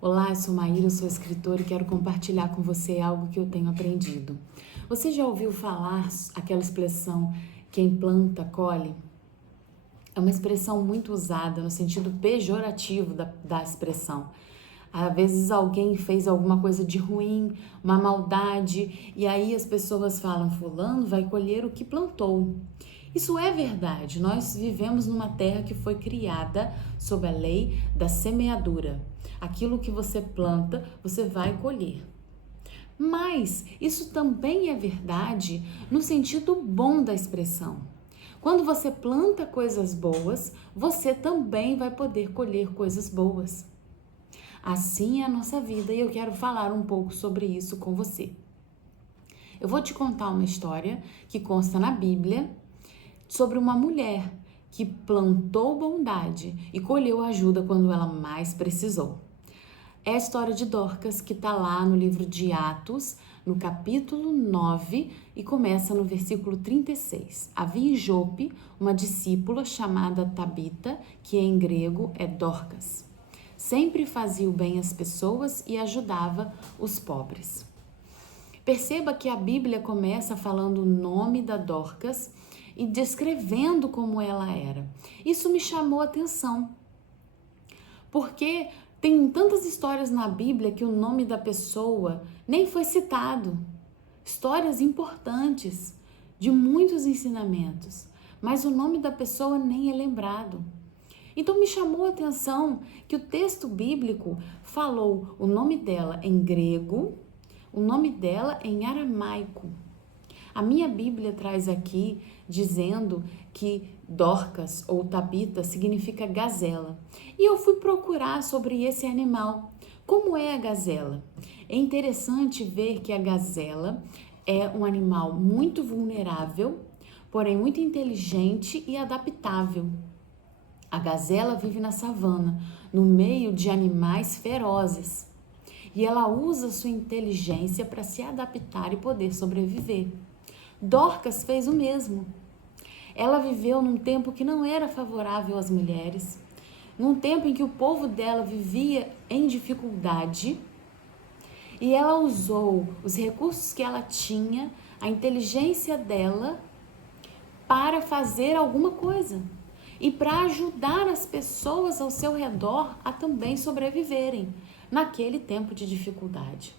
Olá, eu sou Maíra, eu sou escritora e quero compartilhar com você algo que eu tenho aprendido. Você já ouviu falar aquela expressão quem planta, colhe? É uma expressão muito usada no sentido pejorativo da expressão. Às vezes alguém fez alguma coisa de ruim, uma maldade, e aí as pessoas falam, fulano vai colher o que plantou. Isso é verdade, nós vivemos numa terra que foi criada sob a lei da semeadura. Aquilo que você planta, você vai colher. Mas isso também é verdade no sentido bom da expressão. Quando você planta coisas boas, você também vai poder colher coisas boas. Assim é a nossa vida e eu quero falar um pouco sobre isso com você. Eu vou te contar uma história que consta na Bíblia sobre uma mulher que plantou bondade e colheu ajuda quando ela mais precisou. É a história de Dorcas que está lá no livro de Atos, no capítulo 9 e começa no versículo 36. Havia em Jope uma discípula chamada Tabita, que em grego é Dorcas. Sempre fazia o bem às pessoas e ajudava os pobres. Perceba que a Bíblia começa falando o nome da Dorcas e descrevendo como ela era. Isso me chamou a atenção, porque tem tantas histórias na Bíblia que o nome da pessoa nem foi citado. Histórias importantes, de muitos ensinamentos, mas o nome da pessoa nem é lembrado. Então me chamou a atenção que o texto bíblico falou o nome dela em grego, o nome dela em aramaico. A minha Bíblia traz aqui dizendo que Dorcas ou Tabita significa gazela. E eu fui procurar sobre esse animal. Como é a gazela? É interessante ver que a gazela é um animal muito vulnerável, porém muito inteligente e adaptável. A gazela vive na savana, no meio de animais ferozes. E ela usa sua inteligência para se adaptar e poder sobreviver. Dorcas fez o mesmo. Ela viveu num tempo que não era favorável às mulheres, num tempo em que o povo dela vivia em dificuldade, e ela usou os recursos que ela tinha, a inteligência dela, para fazer alguma coisa e para ajudar as pessoas ao seu redor a também sobreviverem naquele tempo de dificuldade.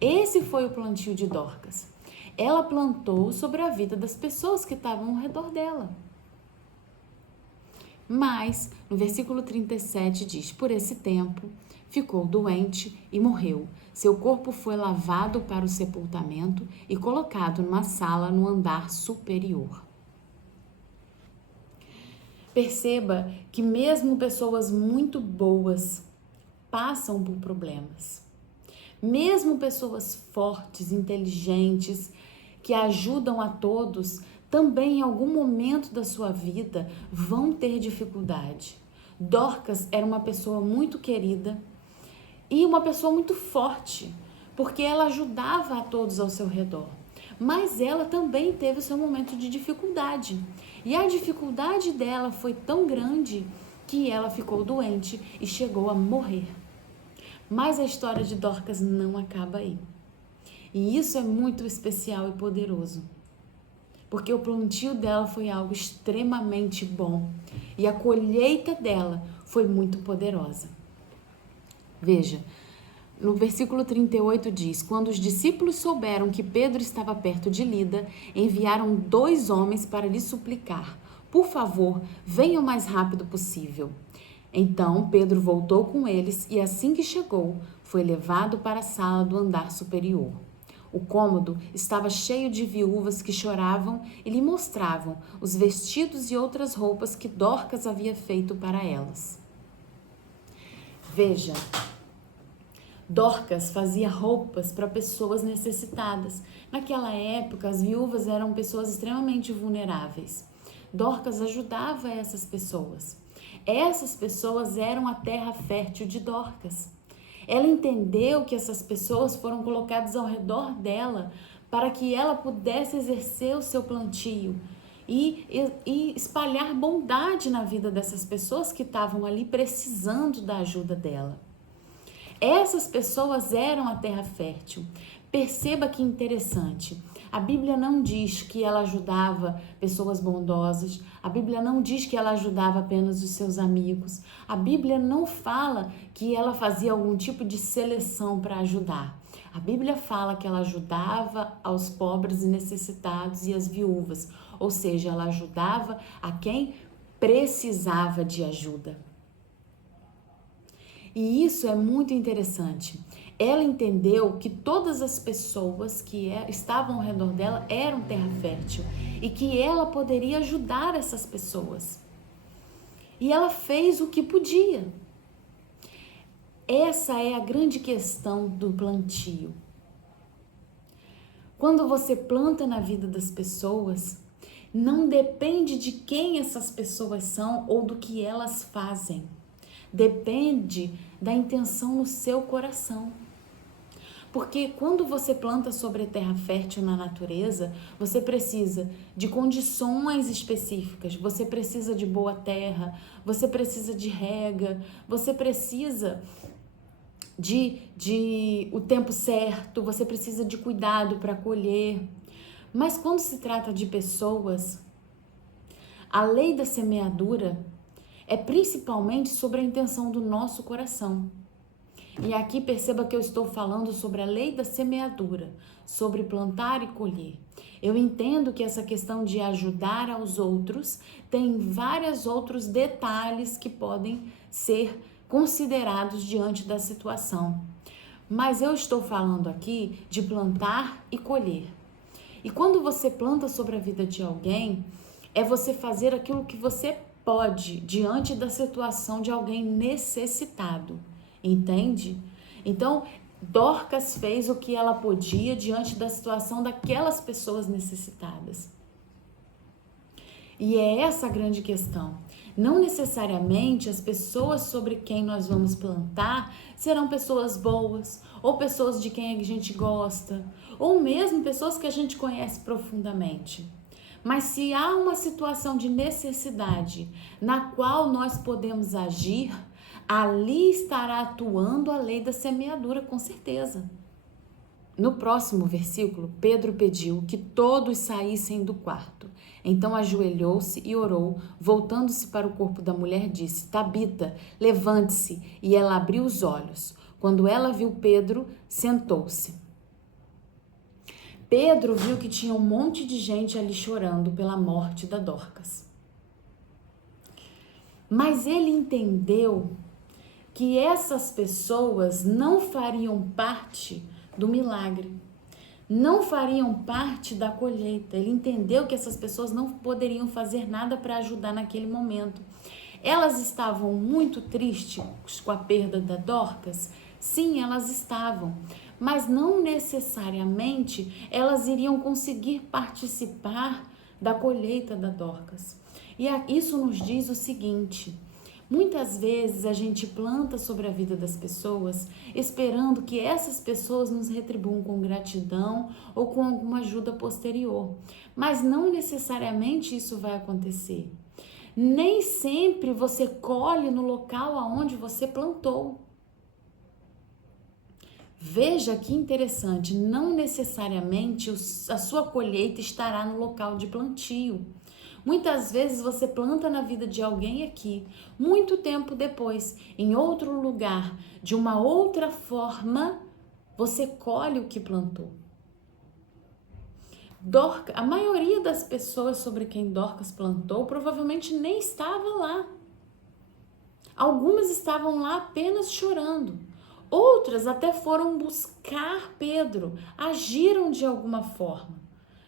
Esse foi o plantio de Dorcas. Ela plantou sobre a vida das pessoas que estavam ao redor dela. Mas, no versículo 37 diz, por esse tempo, ficou doente e morreu. Seu corpo foi lavado para o sepultamento e colocado numa sala no andar superior. Perceba que mesmo pessoas muito boas passam por problemas. Mesmo pessoas fortes, inteligentes, que ajudam a todos, também em algum momento da sua vida vão ter dificuldade. Dorcas era uma pessoa muito querida e uma pessoa muito forte, porque ela ajudava a todos ao seu redor. Mas ela também teve o seu momento de dificuldade. E a dificuldade dela foi tão grande que ela ficou doente e chegou a morrer. Mas a história de Dorcas não acaba aí. E isso é muito especial e poderoso. Porque o plantio dela foi algo extremamente bom. E a colheita dela foi muito poderosa. Veja, no versículo 38 diz, quando os discípulos souberam que Pedro estava perto de Lida, enviaram 2 homens para lhe suplicar, por favor, venha o mais rápido possível. Então Pedro voltou com eles e assim que chegou, foi levado para a sala do andar superior. O cômodo estava cheio de viúvas que choravam e lhe mostravam os vestidos e outras roupas que Dorcas havia feito para elas. Veja, Dorcas fazia roupas para pessoas necessitadas. Naquela época, as viúvas eram pessoas extremamente vulneráveis. Dorcas ajudava essas pessoas. Essas pessoas eram a terra fértil de Dorcas. Ela entendeu que essas pessoas foram colocadas ao redor dela para que ela pudesse exercer o seu plantio e espalhar bondade na vida dessas pessoas que estavam ali precisando da ajuda dela. Essas pessoas eram a terra fértil. Perceba que interessante. A Bíblia não diz que ela ajudava pessoas bondosas. A Bíblia não diz que ela ajudava apenas os seus amigos. A Bíblia não fala que ela fazia algum tipo de seleção para ajudar. A Bíblia fala que ela ajudava aos pobres e necessitados e as viúvas. Ou seja, ela ajudava a quem precisava de ajuda. E isso é muito interessante. Ela entendeu que todas as pessoas que estavam ao redor dela eram terra fértil e que ela poderia ajudar essas pessoas. E ela fez o que podia. Essa é a grande questão do plantio. Quando você planta na vida das pessoas, não depende de quem essas pessoas são ou do que elas fazem. Depende da intenção no seu coração. Porque quando você planta sobre a terra fértil na natureza, você precisa de condições específicas, você precisa de boa terra, você precisa de rega, você precisa de o tempo certo, você precisa de cuidado para colher. Mas quando se trata de pessoas, a lei da semeadura é principalmente sobre a intenção do nosso coração. E aqui perceba que eu estou falando sobre a lei da semeadura, sobre plantar e colher. Eu entendo que essa questão de ajudar aos outros tem vários outros detalhes que podem ser considerados diante da situação. Mas eu estou falando aqui de plantar e colher. E quando você planta sobre a vida de alguém, é você fazer aquilo que você pode diante da situação de alguém necessitado. Entende? Então, Dorcas fez o que ela podia diante da situação daquelas pessoas necessitadas. E é essa a grande questão. Não necessariamente as pessoas sobre quem nós vamos plantar serão pessoas boas, ou pessoas de quem a gente gosta, ou mesmo pessoas que a gente conhece profundamente. Mas se há uma situação de necessidade na qual nós podemos agir, ali estará atuando a lei da semeadura, com certeza. No próximo versículo, Pedro pediu que todos saíssem do quarto. Então ajoelhou-se e orou, voltando-se para o corpo da mulher, disse: Tabita, levante-se. E ela abriu os olhos. Quando ela viu Pedro, sentou-se. Pedro viu que tinha um monte de gente ali chorando pela morte da Dorcas. Mas ele entendeu que essas pessoas não fariam parte do milagre, não fariam parte da colheita. Ele entendeu que essas pessoas não poderiam fazer nada para ajudar naquele momento. Elas estavam muito tristes com a perda da Dorcas? Sim, elas estavam, mas não necessariamente elas iriam conseguir participar da colheita da Dorcas. E isso nos diz o seguinte: muitas vezes a gente planta sobre a vida das pessoas esperando que essas pessoas nos retribuam com gratidão ou com alguma ajuda posterior, mas não necessariamente isso vai acontecer. Nem sempre você colhe no local aonde você plantou. Veja que interessante, não necessariamente a sua colheita estará no local de plantio. Muitas vezes você planta na vida de alguém aqui, muito tempo depois, em outro lugar, de uma outra forma, você colhe o que plantou. A maioria das pessoas sobre quem Dorcas plantou provavelmente nem estava lá. Algumas estavam lá apenas chorando. Outras até foram buscar Pedro, agiram de alguma forma,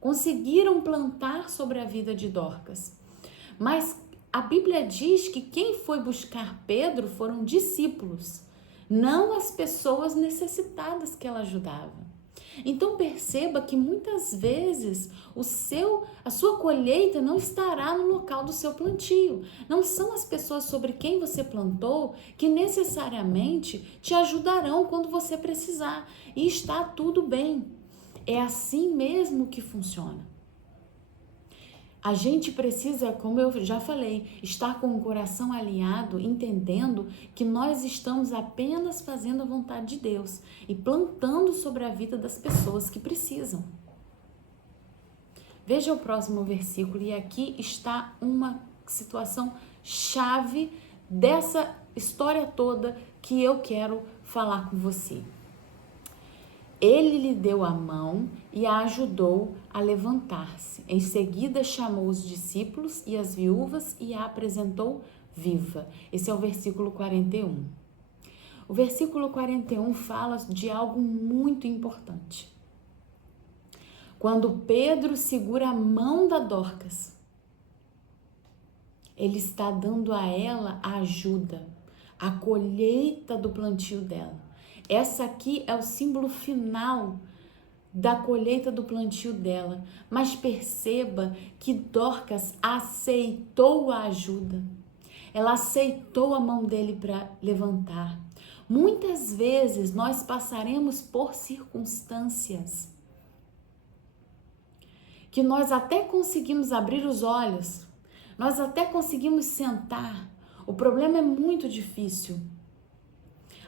conseguiram plantar sobre a vida de Dorcas. Mas a Bíblia diz que quem foi buscar Pedro foram discípulos, não as pessoas necessitadas que ela ajudava. Então perceba que muitas vezes a sua colheita não estará no local do seu plantio. Não são as pessoas sobre quem você plantou que necessariamente te ajudarão quando você precisar. E está tudo bem. É assim mesmo que funciona. A gente precisa, como eu já falei, estar com o coração alinhado, entendendo que nós estamos apenas fazendo a vontade de Deus e plantando sobre a vida das pessoas que precisam. Veja o próximo versículo, e aqui está uma situação chave dessa história toda que eu quero falar com você. Ele lhe deu a mão e a ajudou a levantar-se. Em seguida chamou os discípulos e as viúvas e a apresentou viva. Esse é o versículo 41. O versículo 41 fala de algo muito importante. Quando Pedro segura a mão da Dorcas, ele está dando a ela a ajuda, a colheita do plantio dela. Essa aqui é o símbolo final da colheita do plantio dela. Mas perceba que Dorcas aceitou a ajuda. Ela aceitou a mão dele para levantar. Muitas vezes nós passaremos por circunstâncias que nós até conseguimos abrir os olhos, nós até conseguimos sentar. O problema é muito difícil.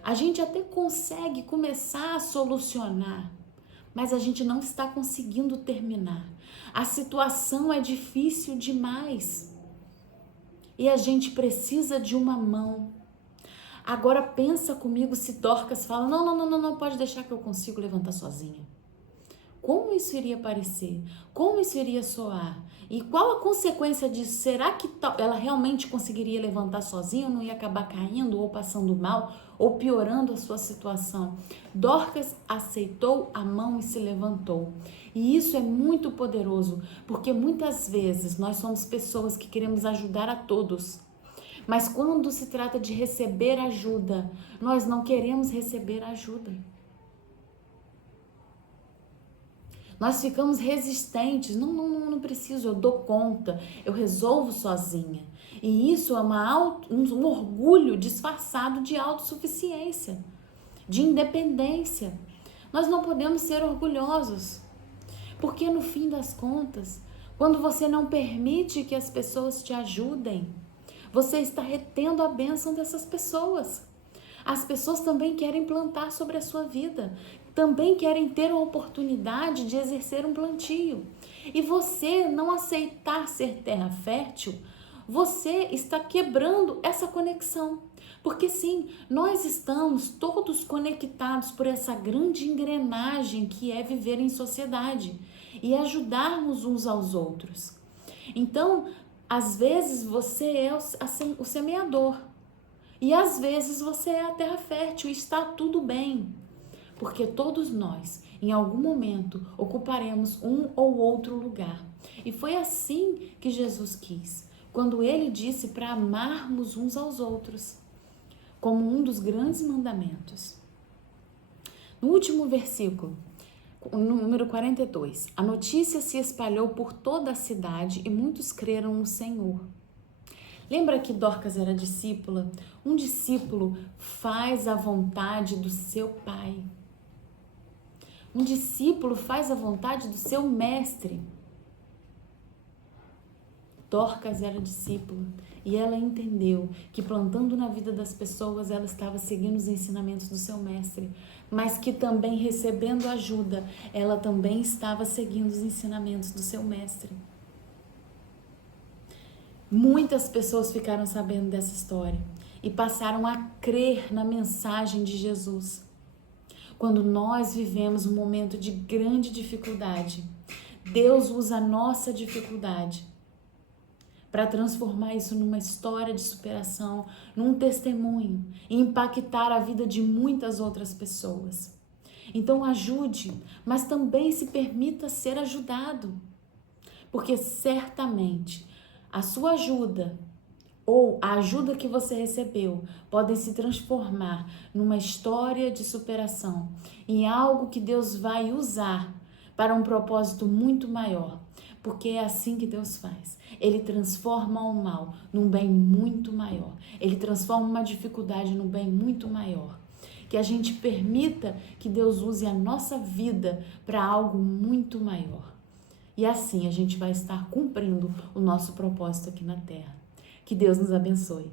A gente até consegue começar a solucionar, mas a gente não está conseguindo terminar. A situação é difícil demais e a gente precisa de uma mão. Agora pensa comigo se Dorcas fala, não, pode deixar que eu consigo levantar sozinha. Como isso iria parecer? Como isso iria soar? E qual a consequência disso? Será que ela realmente conseguiria levantar sozinha ou não ia acabar caindo ou passando mal ou piorando a sua situação? Dorcas aceitou a mão e se levantou. E isso é muito poderoso, porque muitas vezes nós somos pessoas que queremos ajudar a todos. Mas quando se trata de receber ajuda, nós não queremos receber ajuda. Nós ficamos resistentes, não preciso, eu dou conta, eu resolvo sozinha. E isso é um orgulho disfarçado de autossuficiência, de independência. Nós não podemos ser orgulhosos, porque no fim das contas, quando você não permite que as pessoas te ajudem, você está retendo a bênção dessas pessoas. As pessoas também querem plantar sobre a sua vida, também querem ter a oportunidade de exercer um plantio. E você não aceitar ser terra fértil, você está quebrando essa conexão. Porque sim, nós estamos todos conectados por essa grande engrenagem que é viver em sociedade e ajudarmos uns aos outros. Então, às vezes você é o semeador e às vezes você é a terra fértil e está tudo bem. Porque todos nós, em algum momento, ocuparemos um ou outro lugar. E foi assim que Jesus quis, quando ele disse para amarmos uns aos outros, como um dos grandes mandamentos. No último versículo, número 42, a notícia se espalhou por toda a cidade e muitos creram no Senhor. Lembra que Dorcas era discípula? Um discípulo faz a vontade do seu pai. Um discípulo faz a vontade do seu mestre. Dorcas era discípula e ela entendeu que plantando na vida das pessoas ela estava seguindo os ensinamentos do seu mestre, mas que também recebendo ajuda, ela também estava seguindo os ensinamentos do seu mestre. Muitas pessoas ficaram sabendo dessa história e passaram a crer na mensagem de Jesus. Quando nós vivemos um momento de grande dificuldade, Deus usa a nossa dificuldade para transformar isso numa história de superação, num testemunho e impactar a vida de muitas outras pessoas. Então ajude, mas também se permita ser ajudado, porque certamente a sua ajuda ou a ajuda que você recebeu podem se transformar numa história de superação, em algo que Deus vai usar para um propósito muito maior, porque é assim que Deus faz. Ele transforma o mal num bem muito maior. Ele transforma uma dificuldade num bem muito maior. Que a gente permita que Deus use a nossa vida para algo muito maior. E assim a gente vai estar cumprindo o nosso propósito aqui na Terra. Que Deus nos abençoe.